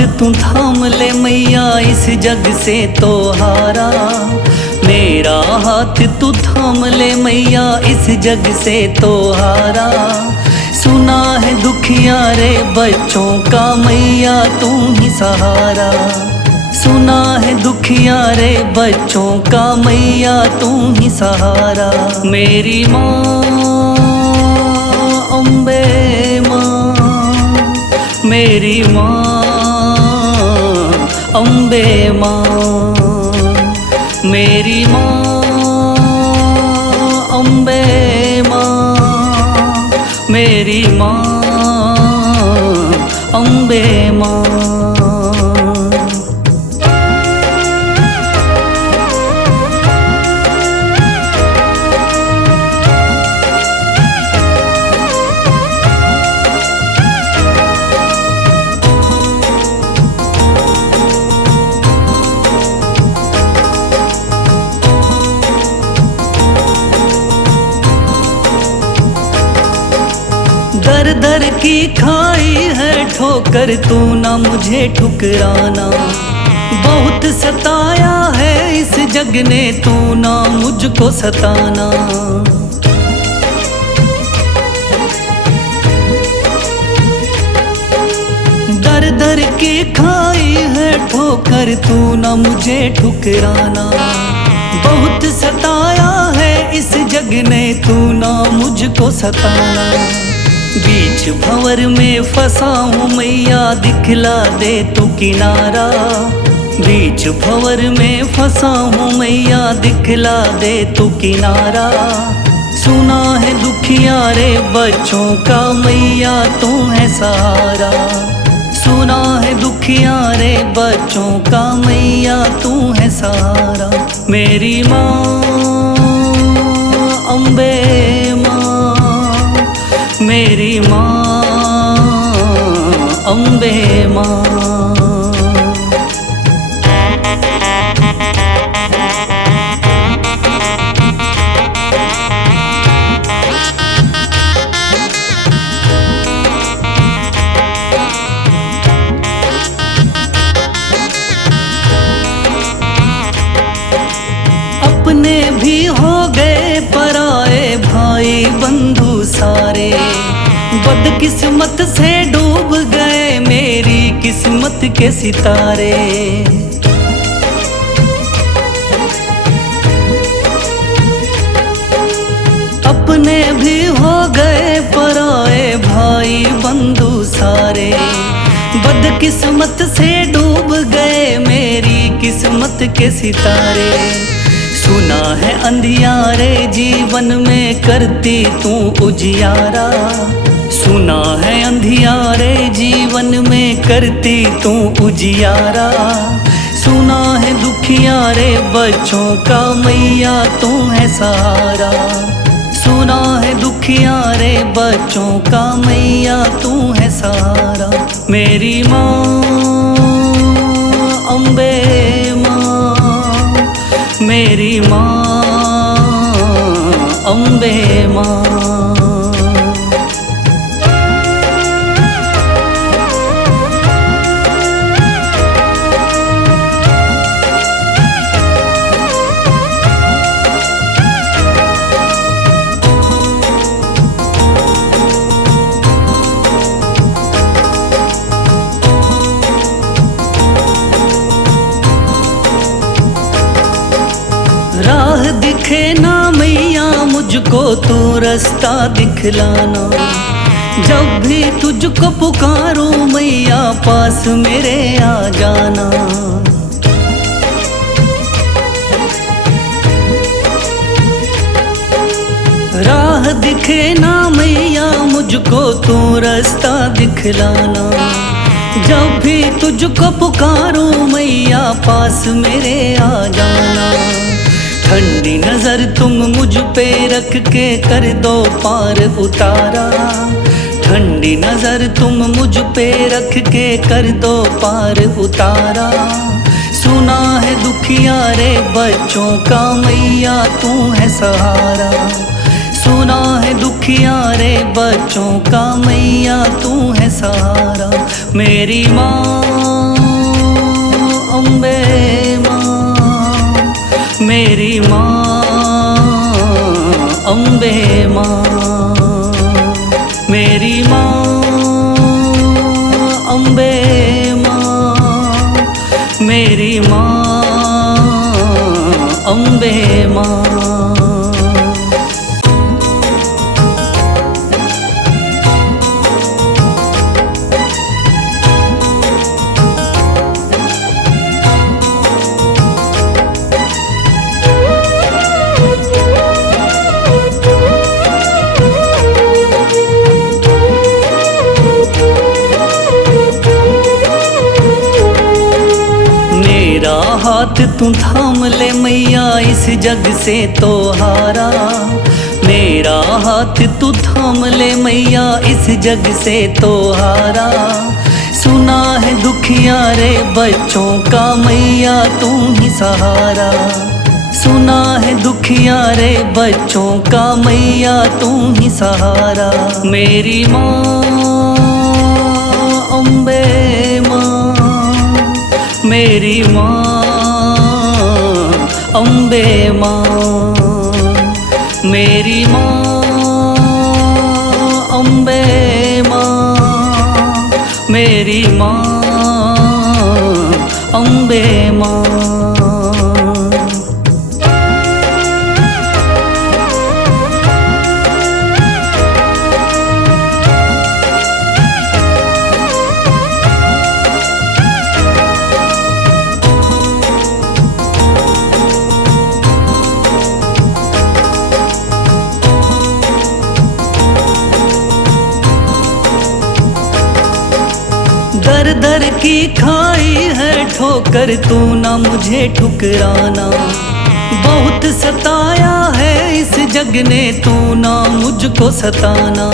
हाथ तू थाम ले मैया इस जग से तो हारा। मेरा हाथ तू थाम ले मैया इस जग से तो हारा। सुना है दुखिया रे बच्चों का मैया तू ही सहारा। सुना है दुखिया रे बच्चों का मैया तू ही सहारा। मेरी माँ अम्बे माँ, मेरी माँ अम्बे माँ, मेरी माँ अम्बे माँ, मेरी माँ अम्बे माँ। दर दर की खाई है ठोकर तू ना मुझे ठुकराना। बहुत सताया है इस जग ने तू ना मुझको सताना। दर दर की खाई है ठोकर तू ना मुझे ठुकराना। बहुत सताया है इस जग ने तू ना मुझको सताना। बीच भंवर में फंसा हूँ मैया दिखला दे तू किनारा। बीच भंवर में फंसा हूँ मैया दिखला दे तू किनारा। सुना है दुखिया रे बच्चों का मैया तू है सहारा। सुना है दुखिया रे बच्चों का मैया तू है सहारा। मेरी माँ अम्बे माँ, मेरी माँ अम्बे माँ। अपने भी हो गए पराए भाई बंधु सारे। बदकिस्मत से डूब गए मेरी किस्मत के सितारे। अपने भी हो गए पराए भाई बंधु सारे। बदकिस्मत से डूब गए मेरी किस्मत के सितारे। सुना है अंधियारे जीवन में करती तू उजियारा। सुना है अंधियारे जीवन में करती तू उजियारा। सुना है दुखिया रे बच्चों का मैया तू है सहारा। सुना है दुखिया रे बच्चों का मैया तू है सहारा। मेरी माँ अम्बे माँ, मेरी माँ अम्बे माँ। राह दिखे ना मैया मुझको तू रास्ता दिखलाना। जब भी तुझको पुकारूं मैया पास मेरे आ जाना। राह दिखे ना मैया मुझको तू रास्ता दिखलाना। जब भी तुझको पुकारूं मैया पास मेरे आ जाना। ठंडी नजर तुम मुझ पे रख के कर दो पार उतारा। ठंडी नजर तुम मुझ पे रख के कर दो पार उतारा। सुना है दुखिया रे बच्चों का मैया तू है सहारा। सुना है दुखिया रे बच्चों का मैया तू है सहारा। मेरी माँ अम्बे माँ मेरी माँ, अम्बे माँ मेरी माँ, अम्बे माँ मेरी माँ, अम्बे माँ। मेरा हाथ तू थाम ले मैया, इस जग से तो हारा। मेरा हाथ तू थाम ले मैया, इस जग से तो हारा। सुना है दुखियारे बच्चों का मैया तू ही सहारा। सुना है दुखियारे बच्चों का मैया तू ही सहारा। मेरी माँ अम्बे माँ, मेरी माँ अम्बे माँ, मेरी माँ अम्बे माँ, मेरी माँ अम्बे माँ। दर दर की खाई है ठोकर, तू ना मुझे ठुकराना। बहुत सताया है इस जग ने, तू ना मुझको सताना।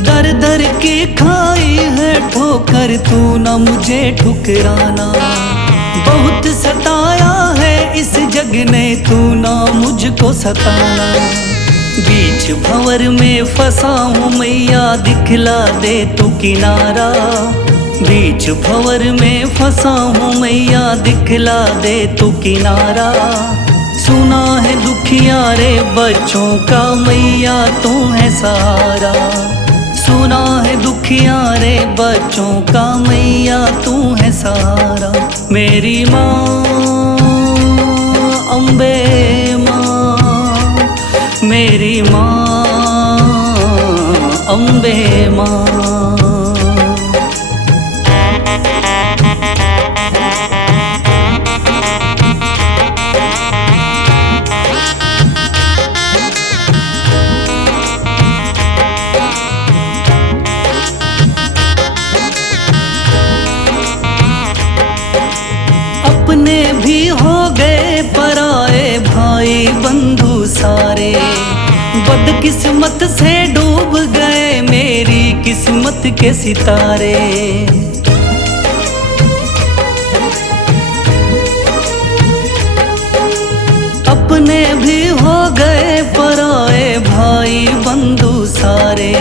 दर दर की खाई है ठोकर, तू ना मुझे ठुकराना। बहुत सताया है इस जग ने, तू ना मुझको सताना। बीच भंवर में फंसा हूँ मैया, दिखला दे तू किनारा। बीच भंवर में फंसा हूँ मैया, दिखला दे तू किनारा। सुना है दुखियारे बच्चों का मैया तू है सहारा। सुना है दुखियारे बच्चों का मैया तू है सहारा। मेरी माँ अम्बे माँ, मेरी माँ अम्बे माँ। अपने भी हो गए पराए भाई बंधु सारे। बदकिस्मत से डूब गए मेरी किस्मत के सितारे। अपने भी हो गए पराए भाई बंधु सारे।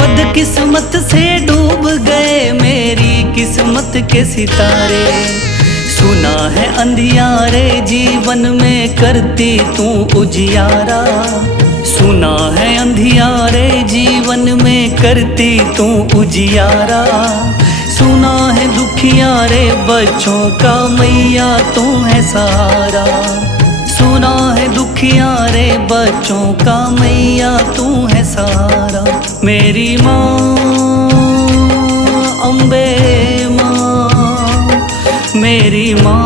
बदकिस्मत से डूब गए मेरी किस्मत के सितारे। सुना है अंधियारे जीवन में करती तू उजियारा। सुना है अंधियारे जीवन में करती तू उजियारा। सुना है दुखियारे बच्चों का मैया तू है सहारा। सुना है दुखियारे बच्चों का मैया तू है सहारा। मेरी माँ अम्बे माँ, मेरी माँ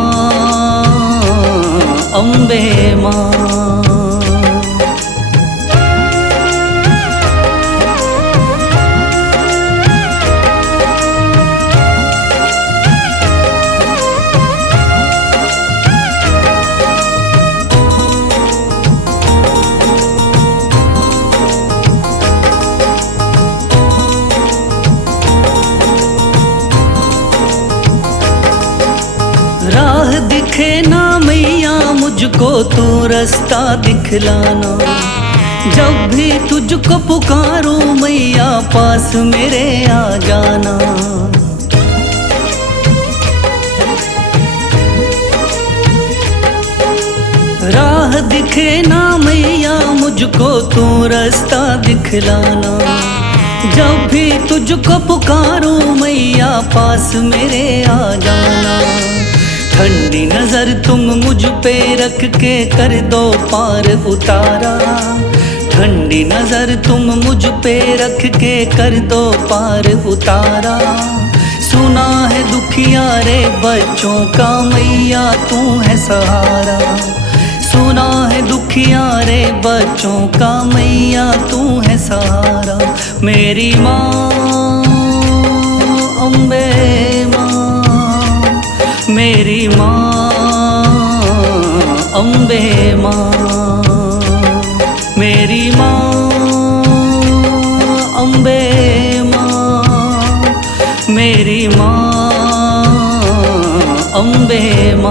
अम्बे माँ। राह दिखे ना मैया मुझको तू रास्ता दिखलाना। जब भी तुझको पुकारूं मैया पास मेरे आ जाना। राह दिखे ना मैया मुझको तू रास्ता दिखलाना। जब भी तुझको पुकारूं मैया पास मेरे आ जाना। ठंडी नजर तुम मुझ पे रख के कर दो पार उतारा। ठंडी नजर तुम मुझ पे रख के कर दो पार उतारा। सुना है दुखिया रे बच्चों का मैया तू है सहारा। सुना है दुखिया रे बच्चों का मैया तू है सहारा। मेरी माँ अम्बे माँ, मेरी माँ अम्बे माँ, मेरी माँ अम्बे माँ, मेरी माँ अम्बे माँ।